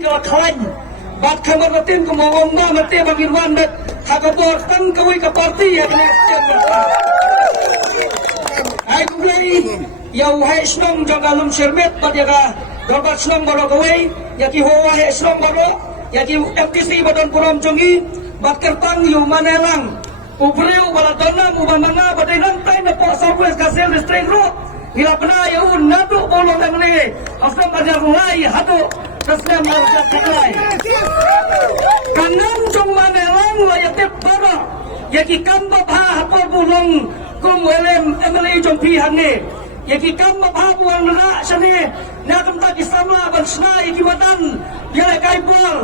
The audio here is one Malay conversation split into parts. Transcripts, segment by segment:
kalau klan bat kamar batin ko mo na mate magirwan dat hakapor tan kawai ka party ya kene ai kulai yau hai slong jagalum shermet padyaga dobat slong baro kawai yaki ho hai slong baro yaki FTC badon puram jongi bat kertang yu manelang ubreu baladona mubamanga badai nantai na po southwest kasel district road Gila pernah ya nado bolong yang ni, asal banyak mulai hado kesem marjat mulai. Kanam jong mana lang layak tepara, yaki kamba bah hapor bulong kum welem emeli jong pihan ni, yaki kamba bah buang nak sini, nakam tak isama bansna yaki wadan, yale kaibol,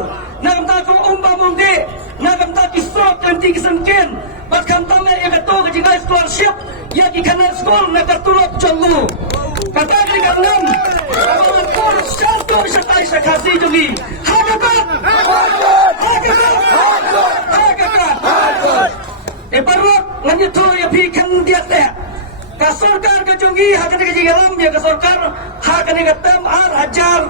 nakam tak kau umba mundi, nakam tak isrok dan tinggi sengken, bakam tamme ekato kejingai scholarship. Ya di kanan sekolah nak tertulak janggu. Kata di kanan, awan kor satu serta sekasi jungi. Hagakan. Perlu lanjut ya pikan dia teh. Kasorkar ke jungi hakan ke jalan ya kasorkar hakan ke tem hajar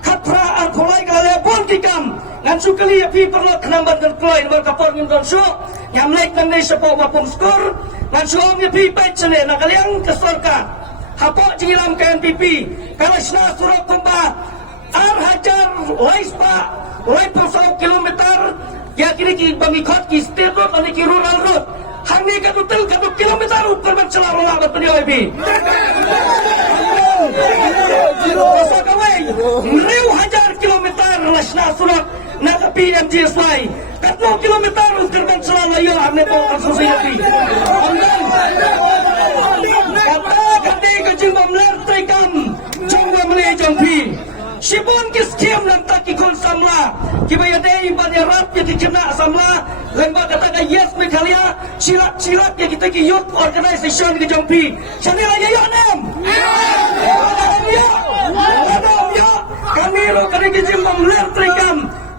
khatra alkolai kale pun kikam. Ngan sukali ya pi perlu kenamban terkelai berkapor nyundon su. Nyamlek nanti sepok mapung skor. Ngan suami pi pecene nak kalian kesorka hapok jingilam KNPP kalau sena surat kumba hajar laispa lai pusau kilometer ya kini ki bagi kot ki state road ani ki rural road hangi ka tutel ka kilometer ukar bercelah rola betul ya ibi kawai riu hajar kilometer lasna surat nak PMG slai 10 kilometer ukar bercelah layo amne po asosiasi Sibon kiskim lang taki kon samla kibaya day banyarat ya kikena samla lemba kata yes mekalia silat ya kita ki youth organization ke jompi sani lagi ya nem ya kami lo kare kijim bamler trikam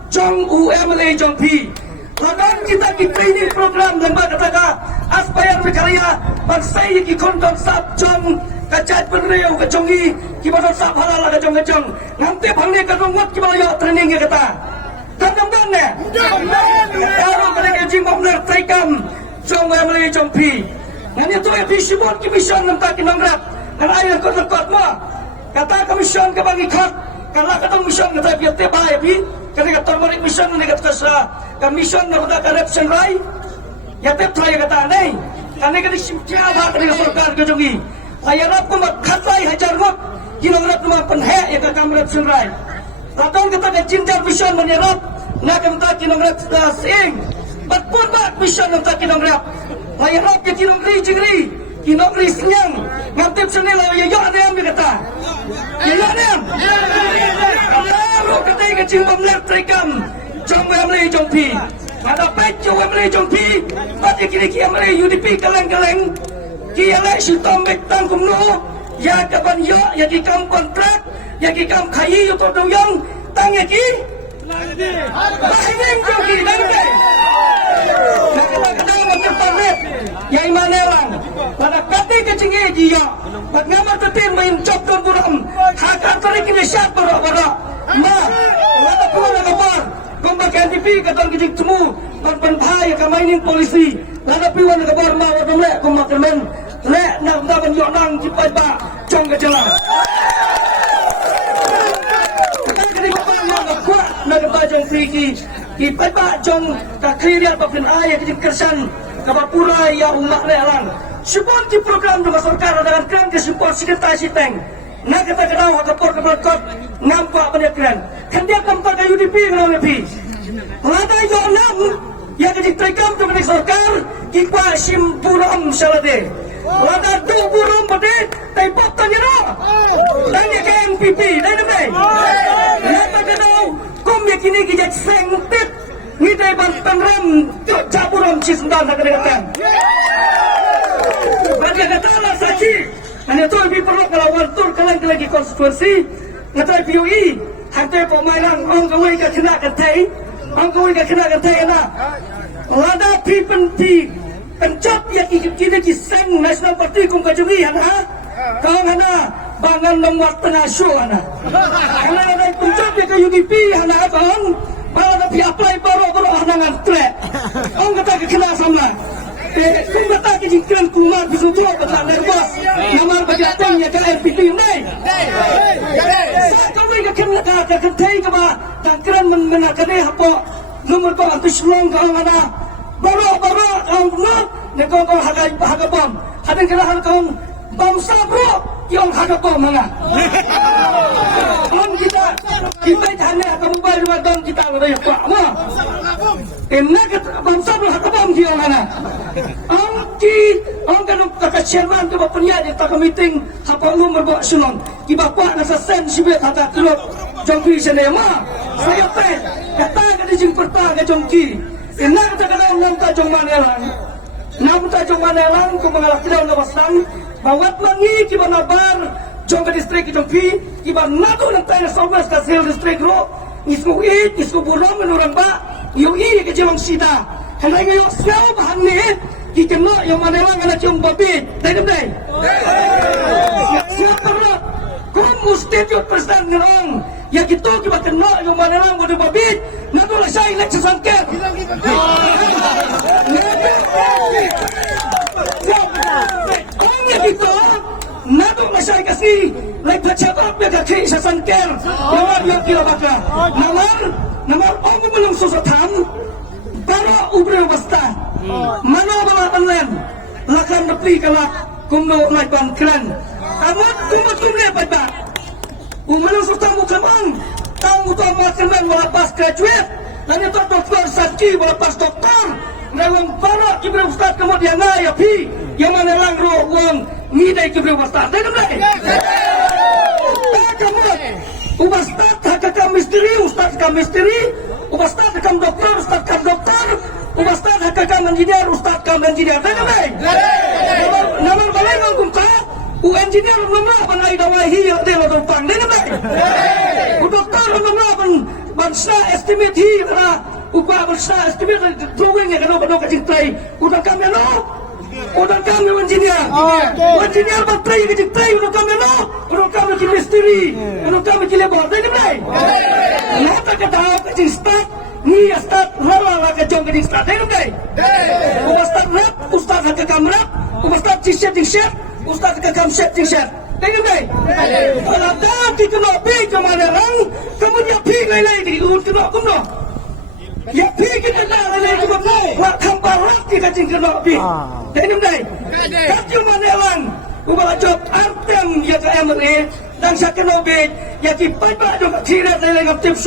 jong UMLA jompi lagan kita ki training program lemba kata aspire mekalia bansai ki kondon sab jong kacat penriau kecongi kibadon sab halal kecong nanti bangni kedungut kibaya training kata kan ne kalau mereka jimbang benar trikam jong memeli jompi nanti tu episibon kimision nampak kinangrap kan ayah kau tekot ma kata kemision ke bagi kot kalau kata mission kata biar tebai bi kata kata merik mission ni kata sa kemision nak corruption rai ya tep try kata nei kan kata simtia ba kata सरकार kecongi saya rap kumat khatai hajar rot kilograp nama penhe ya ke kamrat sunrai ratong kita ke cinta vision menyerap nak kita kilograp sing berpun bak vision kita kilograp saya rap ke kilogri jingri kilogri senyang ngantip seni lah ya ya nem kata ya nem kalau kita ke cinta meler trikam jom memeli jompi ada pet jom memeli jompi bat kiri kiri memeli UDP kaleng-kaleng Kialek sitom betang kumno ya kapan ya ki kam kontrak ya ki kam khai yo to yang tang ya ki bahing jogi dangde nak kata macam pamet ya imanelang pada kate kecinge dia bag ngamar tetin main job don buram hakar tarik ni syat bara ma wala ko na kabar kumbak NPP katon kijik temu ban bhai ka mainin polisi lada piwan kabar ma wa le kumbak men le nak dapat yonang cipai ba jong ke jalan kita kini kapan yang kuat nak bajang friki cipai ba jong ka clear papin ayah ke kersan kapapura ya umat le alang support di program dengan sarkar dengan kran ke support sekretaris siteng nak kita kenal kapor kapor nampak banyak kran kan dia kampak ke UDP kalau lebih lada yonang ya ke trikam dengan sarkar kipa simpuram salade lada tu burung pade tai potanya no dan ya ke NPP dan deh apa kenal kom ya kini kijak sengtit ni dai ban penrem caburam cisndan nak dekatan bagi kata lah saksi hanya tu lebih perlu kalau wartur kalian lagi konstitusi ngatai PUI hantai pemainan orang kawai ke kena kantai orang kawai ke kena kantai na lada PPP pencap ya kita kiseng National Party kum kajungi hana kau hana bangan nomor tengah show ana. Karena ada kunjung ke UDP ana kan, malah pi apply baru hanangan trek. Orang kata ke kena sama. Kung kata ke jingkran kumar bisu tu betul nervous. Namar bagi atang ya ke RPT ni. Kau ni ke kena ke kentai ke ba, jangkran menakan apa nomor kau antu selong kau ana. Baru kau nak, kau haga bom. Hadang kena kau bangsa bro yang harga bom mana? Om kita hanya akan mobile wadon kita boleh apa? Enak bangsa bro harga bom dia mana? Om kan kata chairman tu berpenyaji tak meeting apa lu berbuat sulung. Ki bapa nasa sen sibet kata kelop jongki senema. Saya teh kata ke jing perta ke jongki. Enak kata nam ta jong manelang. Nam ta jong manelang ko mengalah tidak na basang. Bawat mangi kiba nabar jong ke distrik jong pi kiba nado nang tayo sa west ka sil distrik ro isku buram menurang ba yo ke jelong sida hendak yo sel bahan ni kikeno yo manelang ana jong babit dai siap perut kum mesti jot presiden ngerong ya gitu kiba keno yo manelang bodo babit nado la sai lek sangker kita nado masai kasi like pachabak me kakhi sasangker namar yang kira baka namar om belum susatan para ubre basta mano bala panlen lakan nepi kala kumno naik ban kran amat kumne pada umalung susatan mukamang tang utang makan wala pas graduate dan itu doktor sakti wala pas doktor nawang para kibre ustad kemudian ya pi yang mana lang ro wong ngidai kibre ustad dai dai kamu ustad hakka misteri ustad ka misteri ustad ka doktor ustad ka doktor ustad hakka engineer ustad ka engineer dai dai namar balai ngum ka engineer nomor bangai dawai hi de lo pang dai dai doktor nomor ban sa estimate hi ra upah besar estimate drawing yang kena kecintrai udah kami engineer baterai kecintrai udah kami misteri udah kami labor dah ni nata kata kecing start ni start rala ke jong kecing start dah ni start rap ustaz ke kamera ustaz t-shirt ustaz ke kam shirt t-shirt dah ni kalau dah kena pi ke mana orang kemudian pi lain di kena kumno ya pikir kena lagi ke mana? Wak kamparak kita cingkir pi. Ini mendai. Kaki manelang. Ubah job artem ya ke MRE dan sakit obet ya ki pai pai dong kira lagi ngap tips